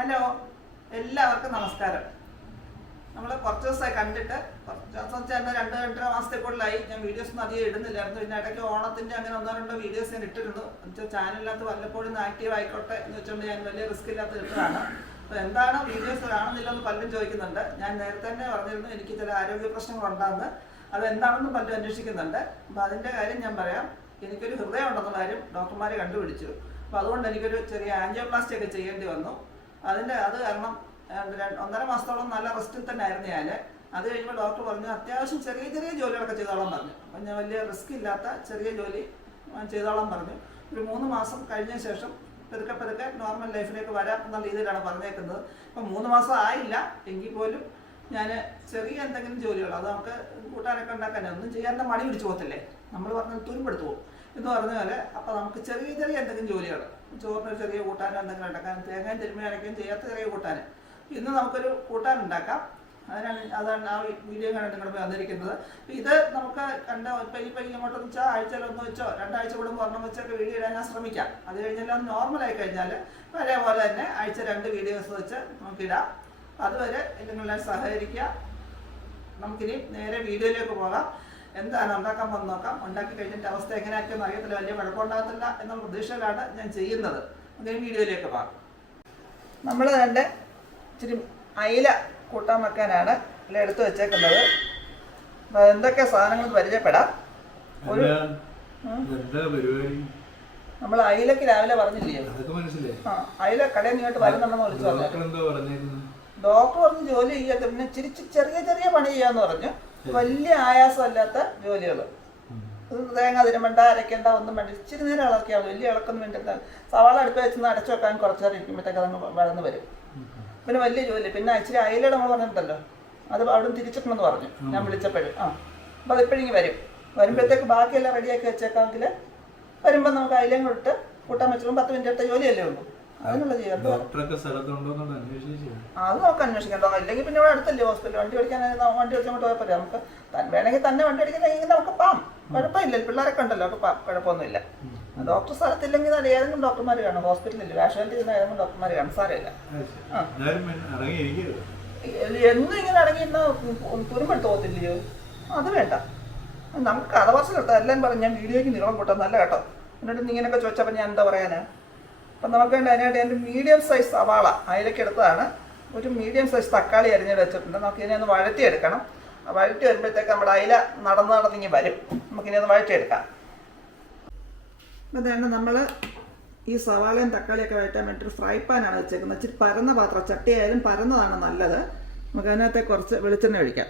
Hello എല്ലാവർക്കും നമസ്കാരം. നമ്മൾ കുറച്ച് ദിവസമായി കണ്ടിട്ട് കുറച്ച് ദിവസം വെച്ചാൽ രണ്ട് രണ്ടര മാസത്തെ കൂടുതലായി ഞാൻ വീഡിയോസ് ഒന്നും അധികം ഇടുന്നില്ലായിരുന്നു. പിന്നെ ഇടയ്ക്ക് ഓണത്തിന്റെ അങ്ങനെ ഒന്നോ രണ്ടോ വീഡിയോസ് ഞാൻ ഇട്ടിരുന്നു. എന്നുവെച്ചാൽ ചാനലിനകത്ത് വല്ലപ്പോഴും ആക്റ്റീവ് ആയിക്കോട്ടെ എന്ന് വെച്ചുകൊണ്ട് ഞാൻ വലിയ റിസ്ക് ഇല്ലാത്ത ഇട്ടതാണ്. അപ്പോൾ എന്താണ് വീഡിയോസ് കാണുന്നില്ല എന്ന് പലരും ചോദിക്കുന്നുണ്ട്. ഞാൻ നേരത്തെ തന്നെ പറഞ്ഞിരുന്നു എനിക്ക് ചില ആരോഗ്യ പ്രശ്നങ്ങൾ ഉണ്ടാകുന്നത് അതെന്താണെന്ന് പലരും അന്വേഷിക്കുന്നുണ്ട്. അപ്പോൾ അതിന്റെ കാര്യം ഞാൻ പറയാം. എനിക്കൊരു ഹൃദയം ഉണ്ടെന്നുള്ള കാര്യം ഡോക്ടർമാരെ കണ്ടുപിടിച്ചു. അപ്പോൾ അതുകൊണ്ട് എനിക്കൊരു ചെറിയ ആൻജിയോപ്ലാസ്റ്റി ഒക്കെ ചെയ്യേണ്ടി വന്നു. അതിന്റെ അത് കാരണം ഒന്നര മാസത്തോളം നല്ല റെസ്റ്റിൽ തന്നെ ആയിരുന്നു ഞാൻ അത് കഴിയുമ്പോൾ ഡോക്ടർ പറഞ്ഞു അത്യാവശ്യം ചെറിയ ചെറിയ ജോലികളൊക്കെ ചെയ്തോളാൻ പറഞ്ഞു. അപ്പം ഞാൻ വലിയ റിസ്ക് ഇല്ലാത്ത ചെറിയ ജോലി ചെയ്തോളാം പറഞ്ഞു. ഒരു മൂന്ന് മാസം കഴിഞ്ഞ ശേഷം പെരുക്കെ പെരുക്കെ നോർമൽ ലൈഫിലേക്ക് വരാം എന്നുള്ള രീതിയിലാണ് പറഞ്ഞേക്കുന്നത്. അപ്പം മൂന്ന് മാസം ആയില്ല. എങ്കിൽ പോലും ഞാൻ ചെറിയ എന്തെങ്കിലും ജോലികൾ അത് നമുക്ക് കൂട്ടാനൊക്കെ ഉണ്ടാക്കാൻ ഒന്നും ചെയ്യാൻ മടി പിടിച്ചു പോകത്തില്ലേ? നമ്മൾ പറഞ്ഞ തുരുമ്പെടുത്തു പോകും. എന്ന് പറഞ്ഞ പോലെ അപ്പോൾ നമുക്ക് ചെറിയ ചെറിയ എന്തെങ്കിലും ജോലികൾ ചോറിന് ചെറിയ കൂട്ടാനോ എന്തെങ്കിലും ഉണ്ടാക്കാൻ തേങ്ങയും തിരുമ്മി അരക്കുകയും ചെയ്യാത്ത ചെറിയ കൂട്ടാൻ ഇന്ന് നമുക്കൊരു കൂട്ടാൻ ഉണ്ടാക്കാം. അതിനാണ് അതാണ് ആ വീഡിയോ കാണാൻ നിങ്ങളുടെ വന്നിരിക്കുന്നത്. ഇത് നമുക്ക് കണ്ട ഇപ്പം ഇപ്പം ഇങ്ങോട്ട് വെച്ചാൽ ആഴ്ചയിലൊന്ന് വെച്ചോ രണ്ടാഴ്ച കൂടുമ്പോൾ ഒരെണ്ണം വെച്ചൊക്കെ വീഡിയോ ഇടാൻ ഞാൻ ശ്രമിക്കാം. അത് കഴിഞ്ഞെല്ലാം നോർമലായി കഴിഞ്ഞാൽ പഴയ തന്നെ ആഴ്ച രണ്ട് വീഡിയോസ് വെച്ച് നമുക്കിടാം അതുവരെ നിങ്ങളെല്ലാം സഹകരിക്കുക. നമുക്കിനി നേരെ വീഡിയോയിലേക്ക് പോകാം. എന്താണ് ഉണ്ടാക്കാൻ വന്ന് നോക്കാം. ഉണ്ടാക്കി കഴിഞ്ഞിട്ട് അവസ്ഥ എങ്ങനെയായിരിക്കും അറിയത്തില്ല. വലിയ കുഴപ്പമുണ്ടാകത്തില്ല എന്ന പ്രതീക്ഷയിലാണ് ഞാൻ ചെയ്യുന്നത്. അങ്ങനെ വീഡിയോയിലേക്ക് പോകാം നമ്മൾ തന്നെ ഇച്ചിരി അയില കൂട്ടാൻ വെക്കാനാണ് ഇതിൽ എടുത്തു വെച്ചേക്കുന്നത്. അപ്പോൾ എന്തൊക്കെ സാധനങ്ങൾ പരിചയപ്പെടാം. ഒരു. നമ്മൾ അയിലക്ക് രാവിലെ പറഞ്ഞില്ലേ? ആ അയില കടയിൽ നിന്ന് ഇങ്ങോട്ട് വരുന്നുണ്ടെന്ന് വിളിച്ചു പറഞ്ഞു ഡോക്ടർ പറഞ്ഞു ജോലി ചെയ്യാത്ത പിന്നെ ചിരിച്ച് ചെറിയ ചെറിയ പണി ചെയ്യാന്ന് പറഞ്ഞു. വലിയ ആയാസമല്ലാത്ത ജോലികൾ തേങ്ങ തിരുമണ്ട അരയ്ക്കണ്ട ഒന്നും വേണ്ട. ഇച്ചിരി നേരം ഇളക്കിയാൽ വലിയ ഇളക്കൊന്നും വേണ്ട സവാള അടുപ്പ് വെച്ച് അടച്ചു വെക്കാൻ കുറച്ച് നേരം ഇരിക്കുമ്പോഴത്തേക്ക് അതങ്ങ് വളർന്നു വരും. പിന്നെ വലിയ ജോലി. പിന്നെ ഇച്ചിരി അയിലയുടെ നമ്മൾ പറഞ്ഞിട്ടുണ്ടല്ലോ. അത് അവിടെ തിരിച്ചിട്ടുണ്ടെന്ന് പറഞ്ഞു. ഞാൻ വിളിച്ചപ്പോഴും. ആ. അപ്പോൾ അതിപ്പോഴിങ്ങി വരും. വരുമ്പോഴത്തേക്ക് ബാക്കിയെല്ലാം റെഡിയാക്കി വെച്ചേക്കാമെങ്കിൽ വരുമ്പോൾ നമുക്ക് അയിലയും കൊടുത്ത് കൂട്ടാൻ വെച്ചപ്പോൾ പത്ത് മിനിറ്റ് ജോലിയല്ലേ ഉള്ളൂ. അതിനുള്ള ചെയ്യാം ഡോക്ടറൊക്കെ സ്ഥലത്തുണ്ടോന്നോട് അന്വേഷിച്ചു അത് നമുക്ക് അന്വേഷിക്കണ്ടോ ഇല്ലെങ്കിൽ പിന്നെ ഇവിടെ അടുത്തല്ലേ ഹോസ്പിറ്റൽ. വണ്ടി ഓടിക്കാൻ വണ്ടി ഓടിച്ചോണ്ട് പോയാൽ പോരെ. നമുക്ക് വേണമെങ്കിൽ തന്നെ വണ്ടി ഓടിക്കുന്നെങ്കിൽ നമുക്ക് പാം കുഴപ്പമില്ല. പിള്ളേരൊക്കെ ഉണ്ടല്ലോ. അവർക്ക് കുഴപ്പമൊന്നുമില്ല. ഡോക്ടർ സ്ഥലത്തില്ലെങ്കിൽ അത് ഏതെങ്കിലും ഡോക്ടർമാർ കാണും. ഹോസ്പിറ്റലിൽ കാഷ്വാലിറ്റി ചെയ്യുന്ന ഏതെങ്കിലും ഡോക്ടർമാർ കാണും. സാരമില്ല. എന്നും ഇങ്ങനെ അടങ്ങിയിരുന്ന തുരുമ്പെടുത്ത് പോകത്തില്ലയോ? അത് വേണ്ട. നമുക്ക് കഥ പറച്ചിലെടുത്ത എല്ലാം പറഞ്ഞു ഞാൻ വീഡിയോയ്ക്ക് നീളം കൂട്ടാം നല്ല കേട്ടോ. എന്നിട്ട് ഇങ്ങനെയൊക്കെ ചോദിച്ചപ്പോൾ ഞാൻ എന്താ പറയാനാ? അപ്പം നമുക്ക് വേണ്ട അതിനായിട്ട് എന്റെ മീഡിയം സൈസ് സവാള അതിലൊക്കെ എടുത്തതാണ്. ഒരു മീഡിയം സൈസ് തക്കാളി അരിഞ്ഞിട്ട് വെച്ചിട്ടുണ്ട്. നമുക്ക് ഇതിനെ ഒന്ന് വഴറ്റിയെടുക്കണം. വഴറ്റി വരുമ്പോഴത്തേക്ക് നമ്മുടെ അയില നടന്ന് നടന്നിങ്ങി വരും. നമുക്കിനി ഒന്ന് വഴറ്റിയെടുക്കാം. അതാണ് നമ്മൾ ഈ സവാളയും തക്കാളിയൊക്കെ വഴറ്റാൻ വേണ്ടിയിട്ട് ഫ്രൈ പാനാണ് വെച്ചേക്കുന്നത്. ഇച്ചിരി പരന്ന പാത്രം ചട്ടിയായാലും പരന്നതാണ് നല്ലത്. നമുക്ക് അതിനകത്തെ കുറച്ച് വെളിച്ചെണ്ണ ഒഴിക്കാം.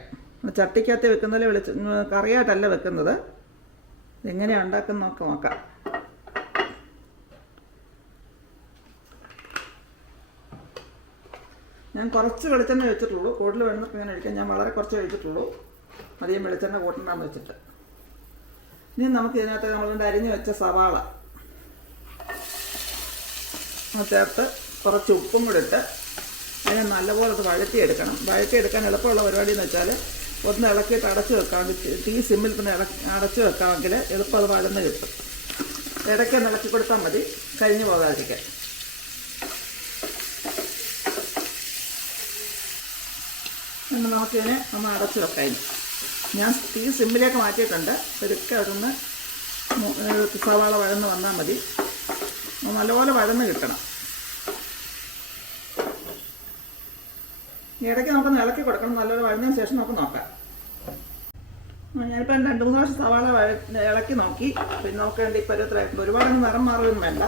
ചട്ടിക്കകത്ത് വെക്കുന്നതിൽ വെളിച്ച കറിയായിട്ടല്ല വെക്കുന്നത്. എങ്ങനെയാണ് ഉണ്ടാക്കുന്നത് നോക്കാം. ഞാൻ കുറച്ച് വെളിച്ചെണ്ണ വെച്ചിട്ടുള്ളൂ കൂടുതൽ വേണമെന്നൊക്കെ ഇങ്ങനെ അടിക്കാൻ ഞാൻ വളരെ കുറച്ച് ഒഴിച്ചിട്ടുള്ളൂ. അധികം വെളിച്ചെണ്ണ കൂട്ടണ്ടെന്ന് വെച്ചിട്ട്. ഇനി നമുക്ക് ഇതിനകത്ത് നമ്മളുകൊണ്ട് അരിഞ്ഞ് വെച്ച സവാള. ചേർത്ത് കുറച്ച് ഉപ്പും കൂടെ ഇട്ട് അതിനെ നല്ലപോലെ അത് വഴറ്റിയെടുക്കണം. വഴറ്റിയെടുക്കാൻ എളുപ്പമുള്ള പരിപാടി എന്ന് വെച്ചാൽ ഒന്ന് ഇളക്കിയിട്ട് അടച്ചു വെക്കാമെങ്കിൽ തീ സിമ്മിൽ തന്നെ ഇളക്കി അടച്ച് വെക്കാമെങ്കിൽ എളുപ്പം അത് വഴന്ന് കിട്ടും. ഇടയ്ക്ക് ഇളക്കി കൊടുത്താൽ മതി. കഴിഞ്ഞു പോകാതിരിക്കാൻ. ഇനി നമുക്കിതിനെ നമ്മൾ അടച്ച് വെക്കാം ഞാൻ തീ സിമ്മിലേക്ക് മാറ്റിയിട്ടുണ്ട്. പെരുക്കെ ഏഹ് സവാള വഴന്ന് വന്നാൽ മതി. നല്ലപോലെ വഴന്ന് കിട്ടണം. ഇടയ്ക്ക് നമുക്കൊന്ന് ഇളക്കി കൊടുക്കണം. നല്ലപോലെ വഴന്നതിന് ശേഷം നമുക്ക് നോക്കാം. ഞാനിപ്പോൾ രണ്ട് മൂന്ന് പ്രാവശ്യം സവാള ഇളക്കി നോക്കി. പിന്നെ നോക്കേണ്ടി ഇപ്പോൾ ഒരു ഒരുപാടൊന്നും നിറം മാറുകയൊന്നും വേണ്ട.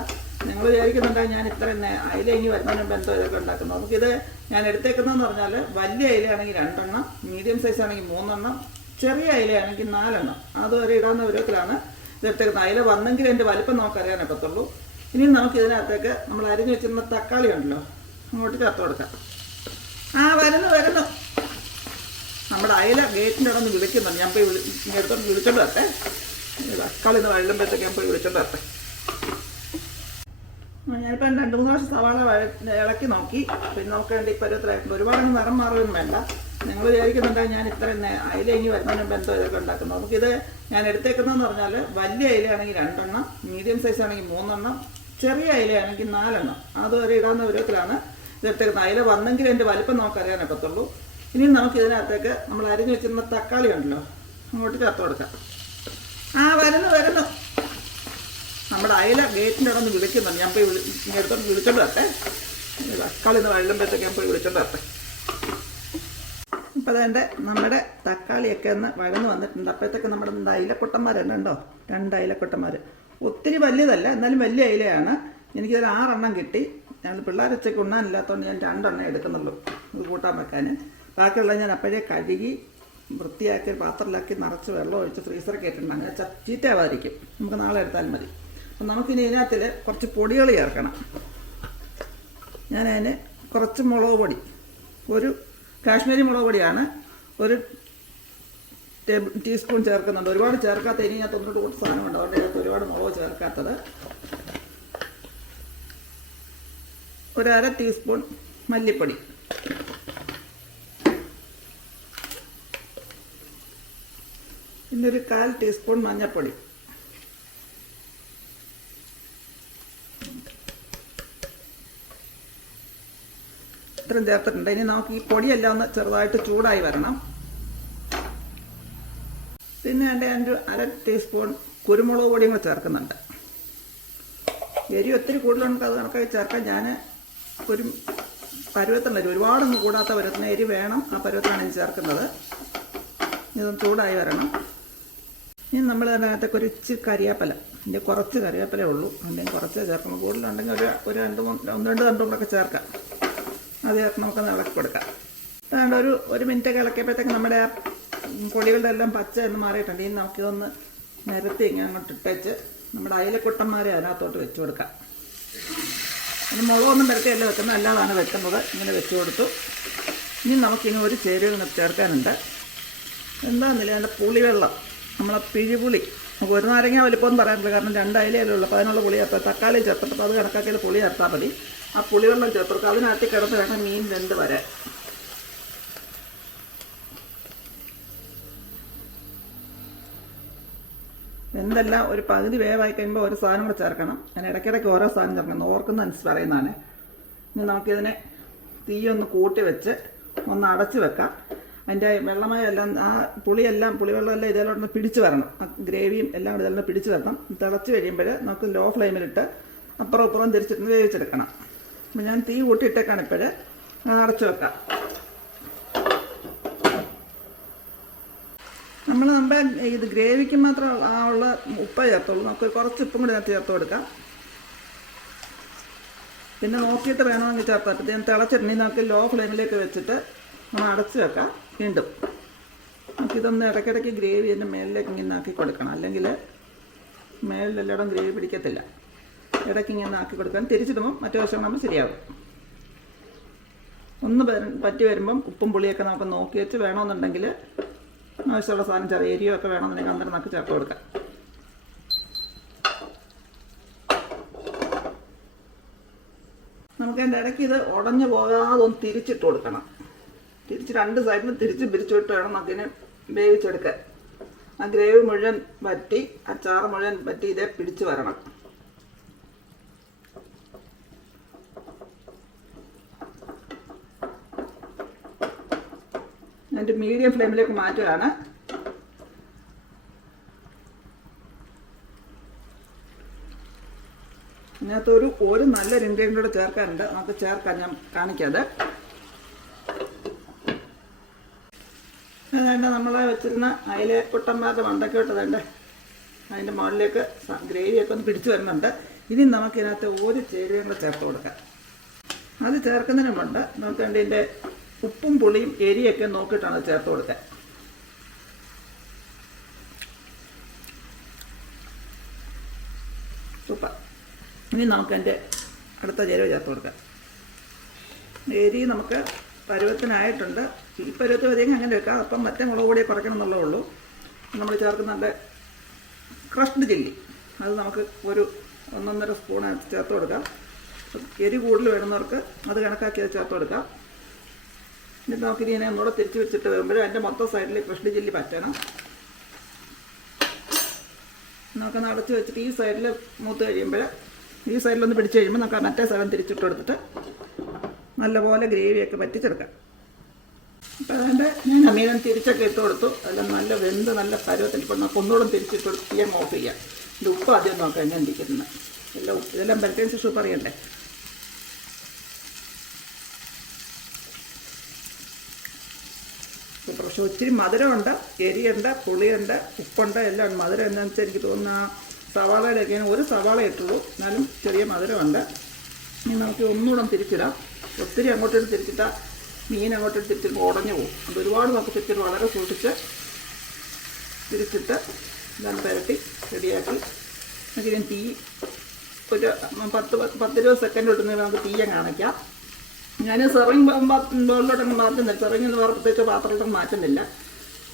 നിങ്ങൾ വിചാരിക്കുന്നുണ്ടാ ഞാൻ ഇത്രയും അയില ഇനി വരുന്നതിന് മുമ്പ് എന്തോ ഇതൊക്കെ ഉണ്ടാക്കുന്നു. നമുക്കിത് ഞാൻ എടുത്തേക്കുന്നതെന്ന് പറഞ്ഞാൽ വലിയ അയിലയാണെങ്കിൽ രണ്ടെണ്ണം മീഡിയം സൈസ് ആണെങ്കിൽ മൂന്നെണ്ണം ചെറിയ അയിലയാണെങ്കിൽ നാലെണ്ണം. അതുവരെ ഇടാവുന്ന വിധത്തിലാണ് ഇതെടുത്തേക്കുന്നത് അയില വന്നെങ്കിൽ എന്റെ വലിപ്പം നമുക്കറിയാനൊക്കത്തുള്ളൂ ഇനി നമുക്ക് ഇതിനകത്തേക്ക് നമ്മൾ അരിഞ്ഞു വെച്ചിരുന്ന തക്കാളി ഉണ്ടല്ലോ അങ്ങോട്ട് ചേർത്ത് കൊടുക്കാം. ആ വരുന്നു വരുന്നു. നമ്മുടെ അയല ഗേറ്റിന്റെ അവിടെ നിന്ന് വിളിക്കുന്നുണ്ട്. ഞാൻ പോയി വിളി എടുത്തോണ്ട് വിളിച്ചോണ്ട് വരട്ടെ. തക്കാളി നിന്ന് വഴുമ്പോഴത്തേക്ക് ഞാൻ പോയി വിളിച്ചോണ്ട് വരട്ടെ. ആ, ഞാനിപ്പോൾ രണ്ട് മൂന്ന് പ്രാവശ്യം സവാള ഇളക്കി നോക്കി. പിന്നെ നോക്കേണ്ട ഇപ്പോൾ ഒരു ഒരുപാട് നിറം മാറുകയും വേണ്ട. നിങ്ങൾ വിചാരിക്കുന്നുണ്ടെങ്കിൽ ഞാൻ ഇത്രയും അയില ഇനി വരുന്നതിന് എന്തോ ഇതൊക്കെ ഉണ്ടാക്കുന്നു. നമുക്കിത് ഞാൻ എടുത്തേക്കുന്നതെന്ന് പറഞ്ഞാൽ വലിയ അയിലയാണെങ്കിൽ രണ്ടെണ്ണം മീഡിയം സൈസ് ആണെങ്കിൽ മൂന്നെണ്ണം ചെറിയ അയിലയാണെങ്കിൽ നാലെണ്ണം. അതുവരെ ഇടാവുന്ന വിധത്തിലാണ് എടുത്തേക്കുന്നത്. അയില വന്നെങ്കിൽ എന്റെ വലിപ്പം നമുക്ക് അറിയാനൊക്കത്തുള്ളൂ ഇനി നമുക്ക് ഇതിനകത്തേക്ക് നമ്മൾ അരിഞ്ഞു വെച്ചിരുന്ന തക്കാളി ഉണ്ടല്ലോ അങ്ങോട്ട് ചേർത്ത് കൊടുക്കാം. ആ വരുന്നു വരുന്നു. നമ്മുടെ അയല ഗേറ്റിന്റെ അവിടെ നിന്ന് വിളിക്കുന്നുണ്ട് ഞാൻ പോയി വിളി വിളിച്ചോണ്ട് വരട്ടെ. തക്കാളി നിന്ന് വഴുമ്പഴത്തേക്ക് ഞാൻ പോയി വിളിച്ചോണ്ട് വരട്ടെ. ഇപ്പം അതെ നമ്മുടെ തക്കാളിയൊക്കെ ഒന്ന് വഴന്ന് വന്നിട്ടുണ്ട്. അപ്പോഴത്തേക്ക് നമ്മുടെ രണ്ട് അയിലക്കുട്ടന്മാർ തന്നെ ഉണ്ടോ? രണ്ട് അയിലക്കുട്ടന്മാർ ഒത്തിരി വലിയതല്ല എന്നാലും വലിയ അയിലയാണ്. എനിക്കിതൊരു ആറെണ്ണം കിട്ടി. ഞാൻ പിള്ളേർ ഉച്ചയ്ക്ക് ഉണ്ണാനില്ലാത്തതുകൊണ്ട് ഞാൻ രണ്ടെണ്ണം എടുക്കുന്നുള്ളൂ. ഇത് കൂട്ടാൻ വെക്കാൻ. ബാക്കിയുള്ള ഞാൻ അപ്പോഴേ കഴുകി വൃത്തിയാക്കി പാത്രത്തിലാക്കി നിറച്ച് വെള്ളം ഒഴിച്ച് ഫ്രീസറൊക്കെ ഇട്ടിട്ടുണ്ടാകും ചീത്തയാവാതിരിക്കും. നമുക്ക് നാളെ എടുത്താലും മതി. അപ്പം നമുക്കിനി ഇതിനകത്തിൽ കുറച്ച് പൊടികൾ ചേർക്കണം. ഞാൻ അതിന് കുറച്ച് മുളക് പൊടി. ഒരു കാശ്മീരി മുളക് പൊടിയാണ്. ഒരു ടേബിൾ ടീസ്പൂൺ ചേർക്കുന്നുണ്ട്. ഒരുപാട് ചേർക്കാത്ത ഇനി ഞാൻ തൊന്നിട്ട് കുറച്ച് സാധനമുണ്ട് അതുകൊണ്ട് ഇതിനകത്ത് ഒരുപാട് മുളക് ചേർക്കാത്തത്. ഒരു അര ടീസ്പൂൺ മല്ലിപ്പൊടി. പിന്നെ ഒരു കാൽ ടീസ്പൂൺ മഞ്ഞൾപ്പൊടി ഇത്രയും ചേർത്തിട്ടുണ്ട്. ഇനി നമുക്ക് ഈ പൊടിയെല്ലാം ഒന്ന് ചെറുതായിട്ട് ചൂടായി വരണം. പിന്നെ എന്റെ ഒരു അര ടീസ്പൂൺ കുരുമുളക് പൊടിയും കൂടെ ചേർക്കുന്നുണ്ട്. എരി ഒത്തിരി കൂടുതലുണ്ട് അത് കണക്കായി ചേർക്കാൻ ഞാൻ ഒരു പരുവത്തിനല്ല ഒരുപാടൊന്നും കൂടാത്ത പരുവത്തിന് എരി വേണം. ആ പരുവത്തിനാണ് ഞാൻ ചേർക്കുന്നത്. ഇതൊന്ന് ചൂടായി വരണം. ഇനി നമ്മൾ അതിനകത്തേക്ക് ഒരു ഇച്ചിരി കരിയാപ്പല ഇതിന്റെ കുറച്ച് കരിയാപ്പലേ ഉള്ളൂ. അല്ലെങ്കിൽ കുറച്ച് ചേർക്കണം കൂടുതലുണ്ടെങ്കിൽ ഒരു ഒരു രണ്ട് മൂന്ന് ഒന്ന് രണ്ട് രണ്ടും കൂടെ ഒക്കെ ചേർക്കാം. അത് നമുക്ക് ഇളക്കി കൊടുക്കാം. അതുകൊണ്ട് ഒരു ഒരു മിനിറ്റ് ഇളക്കിയപ്പോഴത്തേക്ക് നമ്മുടെ ആ കൊടികളുടെ എല്ലാം പച്ച എന്ന് മാറിയിട്ടുണ്ട്. ഇനി ഒന്ന് നിരത്തി ഇങ്ങനെ അങ്ങോട്ട് ഇട്ടേച്ച് നമ്മുടെ അയലക്കുട്ടന്മാരെ അതിനകത്തോട്ട് വെച്ചു കൊടുക്കാം. ഇനി മുളകൊന്നും നിരത്തിയല്ല വെക്കുന്നത് അല്ലാതാണ് വെക്കുന്നത്. ഇങ്ങനെ വെച്ചു കൊടുത്തു. ഇനി നമുക്കിനി ഒരു ചേരുവ ചേർക്കാനുണ്ട്. എന്താണെന്നില്ല അതിന്റെ പുളിവെള്ളം. നമ്മളെ പിഴിപുളി. നമുക്ക് ഒരു നാരങ്ങ വലിപ്പം പറയാനില്ല. കാരണം രണ്ട് അയിലയല്ലേ ഉള്ളൂ. അപ്പോൾ അതിനുള്ള പുളി ചേർത്താൽ തക്കാളി ചേർത്തിട്ട് അത് കണക്കാക്കിയാൽ പുളി ചേർത്താൽ മതി. ആ പുളിവെള്ളം ചേർത്തിട്ട് അതിനകത്ത് കിടന്ന് വേണം മീൻ വെന്ത് വരാൻ. വെന്തല്ല ഒരു പകുതി വേവായി കഴിയുമ്പോൾ ഒരു സാധനം കൂടെ ചേർക്കണം. ഞാൻ ഇടയ്ക്കിടയ്ക്ക് ഓരോ സാധനം ചേർക്കണം. ഓർക്കുന്ന അനുസരിച്ച് പറയുന്നതാണ്. ഇനി നമുക്കിതിനെ തീയൊന്ന് കൂട്ടി വെച്ച് ഒന്ന് അടച്ച് വെക്കാം. അതിന്റെ വെള്ളമയം എല്ലാം ആ പുളിയെല്ലാം പുളിവെള്ളം എല്ലാം ഒന്ന് പിടിച്ച് വരണം. ആ ഗ്രേവിയും എല്ലാം കൂടി ഇതെല്ലാം പിടിച്ച് വരണം. തിളച്ച് കഴിയുമ്പോൾ നമുക്ക് ലോ ഫ്ലെയിമിലിട്ട് അപ്പുറം ഇപ്പുറം തിരിച്ചിട്ട് വേവിച്ചെടുക്കണം. അപ്പം ഞാൻ തീ കൂട്ടിയിട്ടേക്കാണ് ഇപ്പോൾ അടച്ചു വെക്കാം. നമ്മൾ നമ്മുടെ ഇത് ഗ്രേവിക്ക് മാത്രം ആ ഉള്ള ഉപ്പ് ചേർത്തുള്ളൂ. നമുക്ക് കുറച്ച് ഉപ്പും കൂടി ഞാൻ ചേർത്ത് കൊടുക്കാം. പിന്നെ നോക്കിയിട്ട് വേണമെങ്കിൽ ചേർത്താൽ പറ്റും ഞാൻ തിളച്ചിട്ടുണ്ടെങ്കിൽ നമുക്ക് ലോ ഫ്ലെയിമിലേക്ക് വെച്ചിട്ട് നമ്മൾ അടച്ച് വെക്കാം. വീണ്ടും. നമുക്കിതൊന്ന് ഇടയ്ക്കിടയ്ക്ക് ഗ്രേവി അതിന്റെ മേലിലേക്ക് ഇങ്ങനെ ആക്കി കൊടുക്കണം. അല്ലെങ്കിൽ മേലിലെല്ലാം ഗ്രേവി പിടിക്കത്തില്ല. ഇടയ്ക്ക് ഇങ്ങനെ ആക്കി കൊടുക്കാൻ തിരിച്ചിടുമ്പം മറ്റേ നമ്മൾ ശരിയാകും. ഒന്ന് പറ്റി വരുമ്പം ഉപ്പും പുളിയൊക്കെ നമുക്ക് നോക്കി വെച്ച് വേണമെന്നുണ്ടെങ്കിൽ ആവശ്യമുള്ള സാധനം ചെറിയ എരിയോ ഒക്കെ വേണമെന്നുണ്ടെങ്കിൽ അന്നേരം നമുക്ക് ചേർത്ത് കൊടുക്കാം. നമുക്ക് അതിന്റെ ഇടയ്ക്ക് ഇത് ഉടഞ്ഞു പോകാതെ ഒന്ന് തിരിച്ചിട്ട് കൊടുക്കണം. തിരിച്ച് രണ്ട് സൈഡിലും തിരിച്ച് പിരിച്ചുവിട്ട് വേണം അതിന് വേവിച്ചെടുക്കാൻ. ആ ഗ്രേവി മുഴുവൻ വറ്റി ആ മുഴുവൻ വറ്റി ഇതേ പിടിച്ചു വരണം. എന്നിട്ട് മീഡിയം ഫ്ലെയിമിലേക്ക് മാറ്റുകയാണ്. ഇതിനകത്ത് ഒരു ഒരു നല്ലൊരു ഇൻഗ്രീഡിയന്റ് കൂടെ ചേർക്കാനുണ്ട്. നമുക്ക് ചേർക്കാൻ ഞാൻ കാണിക്കാതെ അതുകൊണ്ട് നമ്മളെ വെച്ചിരുന്ന അയില കുട്ടന്മാരുടെ മണ്ടൊക്കെ ഇട്ടതുണ്ട് അതിന്റെ മുകളിലേക്ക് ഗ്രേവിയൊക്കെ ഒന്ന് പിടിച്ചു വരുന്നുണ്ട്. ഇനി നമുക്കിതിനകത്ത് ഒരു ചേരുവയും കൂടെ ചേർത്ത് കൊടുക്കാം. അത് ചേർക്കുന്നതിന് മുമ്പ് നമുക്ക് ഇതിന്റെ ഉപ്പും പുളിയും എരിയൊക്കെ നോക്കിയിട്ടാണ് ചേർത്ത് കൊടുക്കുക സൂപ്പർ. ഇനി നമുക്ക് എന്റെ അടുത്ത ചേരുവ ചേർത്ത് കൊടുക്കാം. എരി നമുക്ക് പരുവത്തിനായിട്ടുണ്ട്. ഈ പരുവത്ത് മതിയെങ്കിൽ അങ്ങനെ വെക്കാം. അപ്പം മറ്റേ മുളക് പൊടിയെ കുറയ്ക്കണം എന്നുള്ളേ ഉള്ളൂ. നമ്മൾ ചേർക്കുന്നുണ്ട് ക്രഷ്ഡ് ചില്ലി. അത് നമുക്ക് ഒരു ഒന്നൊന്നര സ്പൂൺ ചേർത്ത് കൊടുക്കാം. എരി കൂടുതൽ വേണമെന്നവർക്ക് അത് കണക്കാക്കി അത് ചേർത്ത് കൊടുക്കാം. എന്നിട്ട് നമുക്ക് ഇനി ഒന്നുകൂടെ തിരിച്ച് വെച്ചിട്ട് വരുമ്പോൾ അതിന്റെ മൊത്തം സൈഡിൽ ക്രഷ്ഡ് ചില്ലി പറ്റണം. നമുക്കൊന്ന് അടച്ച് വെച്ചിട്ട് ഈ സൈഡിൽ മൂത്ത് കഴിയുമ്പോൾ ഈ സൈഡിലൊന്ന് പിടിച്ച് കഴിയുമ്പോൾ നമുക്ക് മറ്റേ സൈഡും തിരിച്ചിട്ട് കൊടുത്തിട്ട് നല്ലപോലെ ഗ്രേവിയൊക്കെ പറ്റിച്ചെടുക്കാം അപ്പോൾ അതുകൊണ്ട് ഞാൻ അമീനം തിരിച്ചൊക്കെ ഇട്ട് കൊടുത്തു. അതെല്ലാം നല്ല വെന്ത് നല്ല പരുവത്തിൽ ഇപ്പോൾ നമുക്ക് ഒന്നുകൂടെ തിരിച്ചിട്ട് കൊടുത്ത് തീയം ഓഫ് ചെയ്യാം. ഇത് ഉപ്പ് ആദ്യം നോക്കാം ഞാൻ ഇരിക്കുന്നത്. എല്ലാം ഉപ്പ് ഇതെല്ലാം പരത്തേന് ശേഷം ഉപ്പ് പക്ഷേ ഒത്തിരി മധുരമുണ്ട്. എരിയുണ്ട് പുളിയുണ്ട് ഉപ്പുണ്ട് എല്ലാം മധുരം എന്താണെന്ന് എനിക്ക് തോന്നുന്ന സവാളയുടെയൊക്കെ ഒരു സവാള ഇട്ടുള്ളൂ. എന്നാലും ചെറിയ മധുരമുണ്ട്. ഇനി നമുക്ക് ഒന്നുകൂടെ തിരിച്ചിടാം. ഒത്തിരി അങ്ങോട്ട് തിരിച്ചിട്ടാൽ മീൻ അങ്ങോട്ട് തിരിച്ചിട്ട് ഉടഞ്ഞു പോകും. അത് ഒരുപാട് നമുക്ക് തിരിച്ചിട്ട് വളരെ സൂക്ഷിച്ച് തിരിച്ചിട്ട് ഇതാണ് പുരട്ടി റെഡിയാക്കി. നമുക്കിനി തീ ഒരു പത്ത് പത്ത് പത്തിരുപത് സെക്കൻഡ് ഇട്ടുന്നെങ്കിൽ നമുക്ക് തീയെ കാണിക്കാം ഞാൻ സെറിങ് ബോളിലോട്ടൊന്നും മാറ്റുന്നില്ല. സെറിങ് എന്ന് പറഞ്ഞ പ്രത്യേകിച്ച് പാത്രത്തിലോട്ട് മാറ്റുന്നില്ല.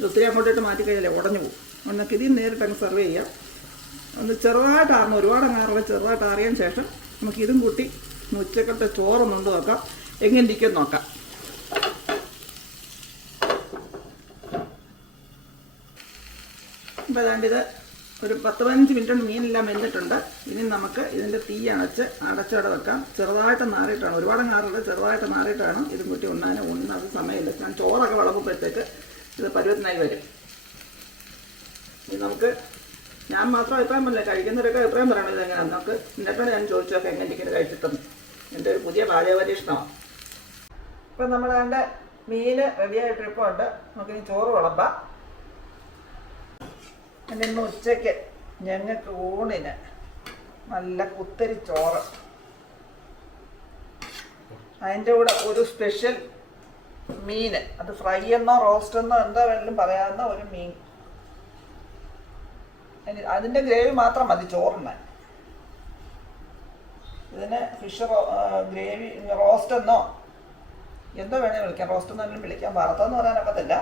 ഒത്തിരി അങ്ങോട്ടിട്ട് മാറ്റി കഴിഞ്ഞാലേ ഉടഞ്ഞു പോകും. ഒന്ന് ഇതിൽ നേരിട്ട് അങ്ങ് സെർവ് ചെയ്യാം. ഒന്ന് ചെറുതായിട്ട് ആറണം. ഒരുപാട് അങ്ങാറുള്ള ചെറുതായിട്ട് ആറിയതിന് ശേഷം നമുക്ക് ഇതും കൂട്ടി ഉച്ചക്കത്തെ ചോറൊന്നുണ്ട് നോക്കാം. എങ്ങനെ ഇരിക്കും നോക്കാം. ഇപ്പം ഇത് ഒരു പത്ത് പതിനഞ്ച് മിനിറ്റ് മീനെല്ലാം വെന്തിട്ടുണ്ട്. ഇനി നമുക്ക് ഇതിന്റെ തീ അണച്ച് അടച്ചവിടെ വെക്കാം. ചെറുതായിട്ട് നാറിയിട്ടാണ് ഒരുപാട് നാറുള്ളത് ചെറുതായിട്ട് നാറിയിട്ടാണ് ഇതും കുട്ടി ഉണ്ണാനും. ഉണ്ണാൻ അത് സമയമില്ല. ഞാൻ ചോറൊക്കെ വിളമ്പുമ്പോഴത്തേക്ക് ഇത് പരുവത്തിനായി വരും. ഇനി നമുക്ക് ഞാൻ മാത്രം അഭിപ്രായം പറഞ്ഞില്ല. കഴിക്കുന്നവരൊക്കെ അഭിപ്രായം പറയണം. ഇതെങ്ങനെയാണ് നമുക്ക് എന്നിട്ടാണ് ഞാൻ ചോദിച്ചൊക്കെ എങ്ങനെ ഇരിക്കുന്നത് എന്റെ ഒരു പുതിയ പാചക പരീക്ഷണമാണ് ഇപ്പം നമ്മൾ അതിന്റെ മീൻ റെഡിയായിട്ടിരിപ്പുണ്ട് നമുക്കിനി ചോറ് വിളമ്പാം. പിന്നെ ഇന്ന് ഉച്ചയ്ക്ക് ഞങ്ങൾക്ക് ഊണിന് നല്ല കുത്തരി ചോറ്. അതിന്റെ കൂടെ ഒരു സ്പെഷ്യൽ മീൻ അത് ഫ്രൈ എന്നോ റോസ്റ്റ് എന്നോ എന്തോ വേണമെങ്കിലും പറയാവുന്ന ഒരു മീൻ. അതിന്റെ ഗ്രേവി മാത്രം മതി ചോറിന്. ഇതിന് ഫിഷ് ഗ്രേവി റോസ്റ്റ് എന്നോ എന്തോ വേണേൽ വിളിക്കാം. റോസ്റ്റ് എന്നെങ്കിലും വിളിക്കാം. വറുത്തെന്ന് പറയാനൊക്കത്തില്ല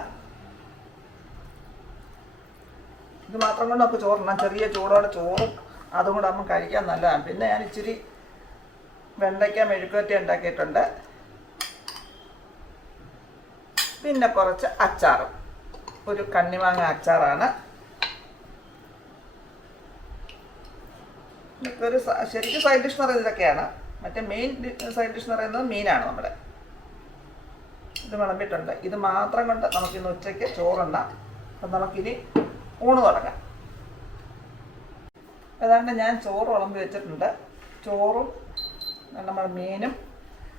ഇത് മാത്രം കൊണ്ട് നമുക്ക് ചോറിടണം ചെറിയ ചൂടോടെ ചോറും അതും കൂടെ നമുക്ക് കഴിക്കാൻ നല്ലതാണ്. പിന്നെ ഞാൻ ഇച്ചിരി വെണ്ടയ്ക്ക മെഴുക്കുവറ്റി ഉണ്ടാക്കിയിട്ടുണ്ട്. പിന്നെ കുറച്ച് അച്ചാറും. ഒരു കണ്ണിമാങ്ങ അച്ചാറാണ്. ഒരു ശരിക്കും സൈഡ് ഡിഷ് എന്ന് പറയുന്നത് ഇതൊക്കെയാണ്. മറ്റേ മെയിൻ സൈഡ് ഡിഷ് എന്ന് പറയുന്നത് മീനാണ് നമ്മുടെ. ഇത് വിളമ്പിട്ടുണ്ട് ഇത് മാത്രം കൊണ്ട് നമുക്കിന്ന് ഉച്ചയ്ക്ക് ചോറുണ്ട അപ്പം നമുക്കിനി ഊണ് തുടങ്ങാം. ഏതാണ്ട് ഞാൻ ചോറ് വിളമ്പി വെച്ചിട്ടുണ്ട്. ചോറും നമ്മുടെ മീനും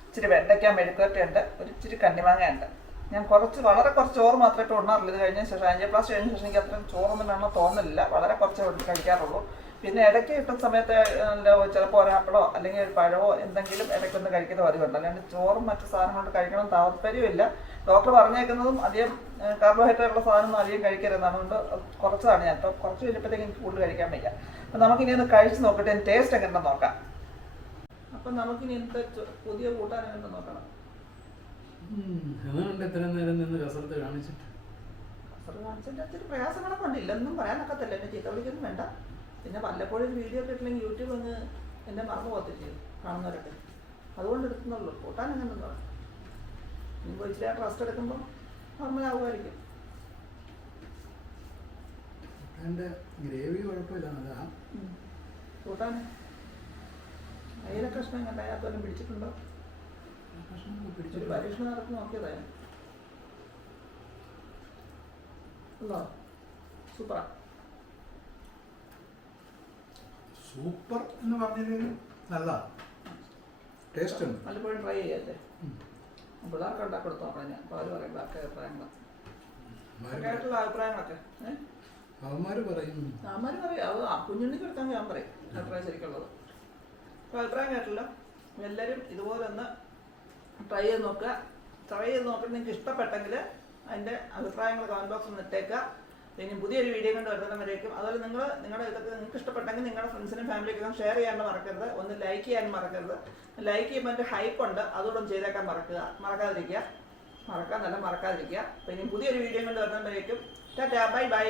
ഇച്ചിരി വെണ്ടയ്ക്ക മെഴുക്കുവരട്ടിയുണ്ട്. ഒരു ഇച്ചിരി കണ്ണിമാങ്ങയുണ്ട്. ഞാൻ കുറച്ച് വളരെ കുറച്ച് ചോറ് മാത്രമേ ഇപ്പോൾ ഉണ്ണാറുള്ളൂ. ഇത് കഴിഞ്ഞ ശേഷം ആൻജിയോപ്ലാസ്റ്റ് കഴിഞ്ഞ ശേഷം എനിക്ക് അത്രയും ചോറൊന്നും വേണമെന്ന് തോന്നുന്നില്ല. വളരെ കുറച്ചേ കഴിക്കാറുള്ളൂ. പിന്നെ ഇടയ്ക്ക് കിട്ടുന്ന സമയത്ത് ചിലപ്പോൾ ഒരാപ്പിളോ അല്ലെങ്കിൽ ഒരു പഴമോ എന്തെങ്കിലും ഇടയ്ക്കൊന്ന് കഴിക്കുന്ന പതിവുണ്ട്. അല്ലാണ്ട് ചോറും മറ്റു സാധനങ്ങളും കഴിക്കണം താല്പര്യമില്ല. ഡോക്ടർ പറഞ്ഞേക്കുന്നതും അധികം കാർബോഹൈഡ്രേറ്റ് ഉള്ള സാധനമൊന്നും അധികം കഴിക്കരുതെന്നാണ് അതുകൊണ്ട് കുറച്ചതാണ് ഞാൻ. ഇപ്പോൾ കുറച്ച് കഴിഞ്ഞപ്പോഴത്തേക്ക് എനിക്ക് കൂടുതൽ കഴിക്കാൻ വയ്യ. അപ്പം നമുക്കിനി ഒന്ന് കഴിച്ച് നോക്കട്ടെ. ടേസ്റ്റ് എങ്ങനെ നോക്കാം. അപ്പം നമുക്കിനി എന്താ പുതിയ കൂട്ടാൻ എങ്ങനെ നോക്കണം. അതുകൊണ്ട് ഇത്ര നേരം നിന്ന് കസരത്ത് കാണിച്ചിട്ട്. കാണിച്ചിട്ട് പ്രയാസങ്ങളൊക്കെ ഉണ്ട്. ഇല്ലെന്നും പറയാനൊക്കത്തില്ല എന്നെ ചീത്ത വിളിക്കൊന്നും വേണ്ട. പിന്നെ വല്ലപ്പോഴും ഒരു വീഡിയോ ഒക്കെ ഇട്ടില്ലെങ്കിൽ യൂട്യൂബ് അങ്ങ് എന്നെ മറന്നു പോകത്തില്ലേ? കാണുന്നവരൊക്കെ. അതുകൊണ്ട് എടുക്കുന്നുള്ളൂ. കൂട്ടാൻ എങ്ങനെ പറഞ്ഞു നിങ്ങൾ ഇച്ചിരി ട്രസ്റ്റ് എടുക്കുമ്പോൾ നോർമലാവുമായിരിക്കും എന്റെ ഗ്രേവി കുഴപ്പമില്ല അതാ കൂട്ടാൻ. അയില കഷ്ണം കണ്ട അതിനകത്തോലും പിടിച്ചിട്ടുണ്ടോ? പിടിച്ചൊരു പരീക്ഷണം നടത്തി നോക്കിയതാ ഞാൻ. ഉണ്ടോ സൂപ്പർ എന്ന് പറഞ്ഞില്ലെങ്കിൽ നല്ല ടേസ്റ്റ് ഉണ്ട്. വല്ലപ്പോഴും ട്രൈ ചെയ്യല്ലേ. പിള്ളേർക്ക് ഉണ്ടാക്കി കൊടുത്തോ നോക്കാം ഞാൻ അപ്പോൾ അവർ പറയും ബാക്കി അഭിപ്രായങ്ങൾ ആയിട്ടുള്ള അഭിപ്രായങ്ങളൊക്കെ. അവന്മാർ പറയും. പറയുന്നു അമ്മമാർ പറയും. അത് കുഞ്ഞുണ്ണിക്ക് എടുക്കാൻ ഞാൻ പറയും. അഭിപ്രായം ശരിക്കുള്ളത്. അപ്പോൾ അഭിപ്രായം കേട്ടല്ലോ. എല്ലാവരും ഇതുപോലെ ഒന്ന് ട്രൈ ചെയ്ത് നോക്കുക. ട്രൈ ചെയ്ത് നോക്കിയിട്ട് നിങ്ങൾക്ക് ഇഷ്ടപ്പെട്ടെങ്കിൽ അതിന്റെ അഭിപ്രായങ്ങൾ കമന്റ് ബോക്സിൽ നിന്ന് ഇട്ടേക്കുക. ഇനി പുതിയൊരു വീഡിയോ കണ്ട് വരുന്നവരേക്കും അതുപോലെ നിങ്ങൾ നിങ്ങളുടെ ഇതൊക്കെ നിങ്ങൾക്ക് ഇഷ്ടപ്പെട്ടെങ്കിൽ നിങ്ങളുടെ ഫ്രണ്ട്സിനും ഫാമിലിക്കും ഷെയർ ചെയ്യാൻ മറക്കരുത്. ഒന്ന് ലൈക്ക് ചെയ്യാൻ മറക്കരുത്. ലൈക്ക് ചെയ്യുമ്പോൾ എന്റെ ഹൈപ്പ് ഉണ്ട്. അതുകൂടെ ഒന്ന് ചെയ്തേക്കാൻ മറക്കുക. മറക്കാതിരിക്കുക. മറക്കാൻ നല്ല മറക്കാതിരിക്കുക. അപ്പം ഇനി പുതിയൊരു വീഡിയോ കണ്ട് വരുന്നവരേക്കും ടാറ്റാ ബൈ ബൈ